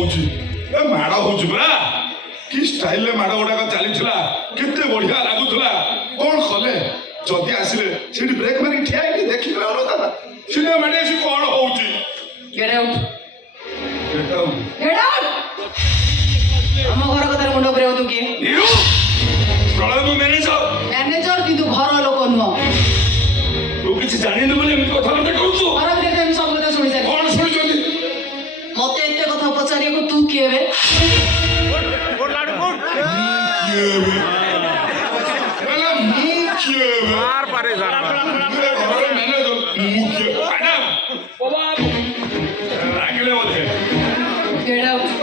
ହଉଛି ଏ ମାଡ଼ ହଉଛି ପରା କି ଷ୍ଟାଇଲରେ ମାଡ଼ ଗୁଡାକ ଚାଲିଥିଲା କେତେ ବଢିଆ ଲାଗୁଥିଲା କଣ କଲେ ଯଦି ଆସିଲେ ସେଠି ବ୍ରେକ୍ ମାରିକି ଠିଆ ହେଇକି ଦେଖିଲେ ଦାଦା ସିଧା ମାଡି ଆସି କଣ ହଉଛି Get out. Get out. ଆମ ଘର କଥାରେ ମୁଣ୍ଡ ଉପରେ ତୁ କିଏ ପ୍ରଳୟ ମୁଁ ମ୍ୟାନେଜର କିନ୍ତୁ ଘର ଲୋକ ନୁହଁ ତୁ କିଛି ଜାଣିନୁ ବୋଲି ଏମିତି କଥାବାର୍ତ୍ତା କରୁଛୁ ଘର ଭିତରେ ମୁଁ ସବୁ କଥା ଶୁଣି ସାରି କଣ ଶୁଣିଛନ୍ତି ମତେ ଏତେ କଥା ପଚାରିବାକୁ ତୁ କିଏ ବେ Get out.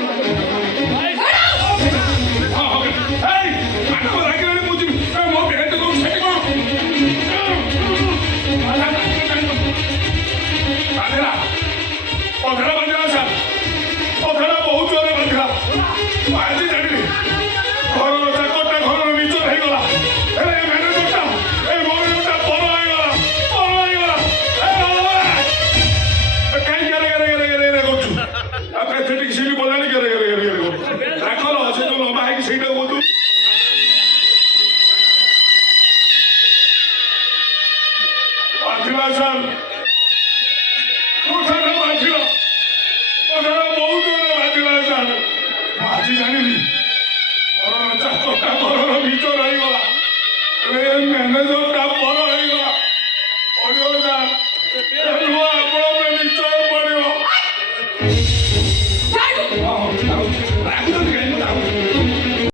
ମ୍ୟାନେଜର ଟା ବଡ ହେଇଗଲା